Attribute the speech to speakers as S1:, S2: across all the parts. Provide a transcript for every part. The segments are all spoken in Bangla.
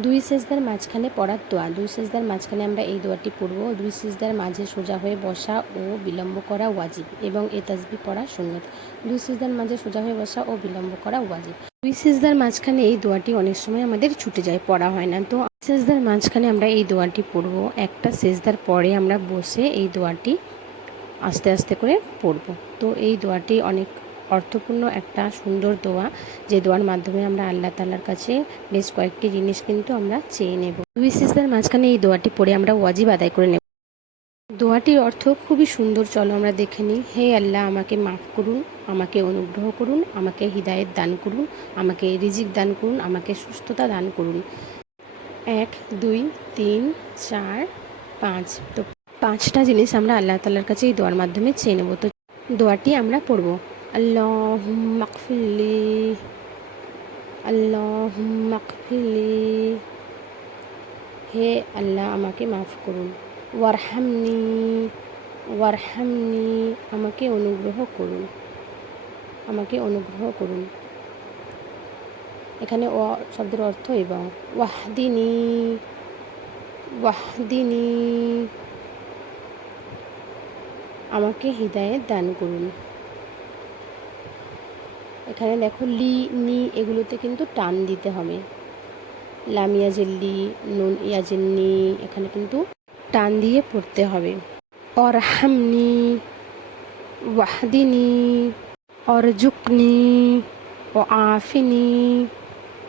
S1: দুই সেজদার মাঝখানে পড়ার দোয়া, দুই সেজদার মাঝখানে আমরা এই দোয়াটি পড়ব। দুই সেজদার মাঝে সোজা হয়ে বসা ও বিলম্ব করা ওয়াজিব এবং এ তাসবি পড়া সুন্নত। দুই সেজদার মাঝে সোজা হয়ে বসা ও বিলম্ব করা ওয়াজিব। দুই সেজদার মাঝখানে এই দোয়াটি অনেক সময় আমাদের ছুটে যায়, পড়া হয় না। তো সেজদার মাঝখানে আমরা এই দোয়াটি পড়ব। একটা সেজদার পরে আমরা বসে এই দোয়াটি আস্তে আস্তে করে পড়ব। তো এই দোয়াটি অনেক অর্থপূর্ণ একটা সুন্দর দোয়া। যে দোয়ার মাধ্যমে আমরা আল্লাহ তাল্লার কাছে বেশ কয়েকটি জিনিস কিন্তু আমরা চেয়ে নেব। দুই সিজদার মাঝখানে এই দোয়াটি পড়ে আমরা ওয়াজিব আদায় করে নেব। দোয়াটির অর্থ খুবই সুন্দর, চলো আমরা দেখে নিই। হে আল্লাহ, আমাকে মাফ করুন, আমাকে অনুগ্রহ করুন, আমাকে হৃদায়ত দান করুন, আমাকে রিজিক দান করুন, আমাকে সুস্থতা দান করুন। এক, দুই, তিন, চার, পাঁচ। তো পাঁচটা জিনিস আমরা আল্লাহ তাল্লার কাছে এই দোয়ার মাধ্যমে চেয়ে নেব। তো দোয়াটি আমরা পড়ব। আল্লাহ মাকফিল্লি আল্লাহ মাকফিল্লি হে আল্লাহ, আমাকে মাফ করুন। ওয়ারহামনি ওয়ারহামনি, আমাকে অনুগ্রহ করুন। আমাকে অনুগ্রহ করুন। এখানে ও শব্দের অর্থ এবং। ওয়াহদিনী ওয়াহদিনী, আমাকে হৃদায়ত দান করুন। এখানে দেখো লি, নি এগুলোতে কিন্তু টান দিতে হবে। লাম ইয়াজেল্লি নুন ইয়াজেন্নি এখানে কিন্তু টান দিয়ে পড়তে হবে। অরহামনি, ওয়াহদিনী, অরজুকনি ও আফিনি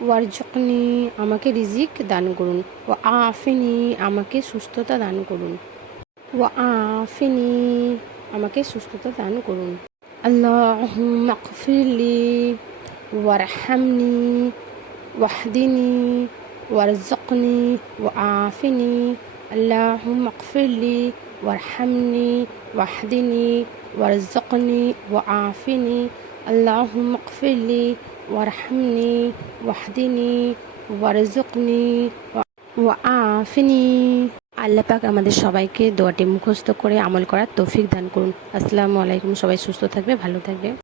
S1: ওয়ারজুকনি, আমাকে রিজিক দান করুন। ও আফিনি আমাকে সুস্থতা দান করুন। ও আফিনি আমাকে সুস্থতা দান করুন। اللهم اغفر لي وارحمني واهدني وارزقني وعافني. اللهم اغفر لي وارحمني واهدني وارزقني وعافني. اللهم اغفر لي وارحمني واهدني وارزقني وعافني. আল্লাহ পাক আমাদের সবাইকে দোয়াটি মুখস্থ করে আমল করার তৌফিক দান করুন। আসসালামু আলাইকুম, সবাই সুস্থ থাকবে, ভালো থাকবে।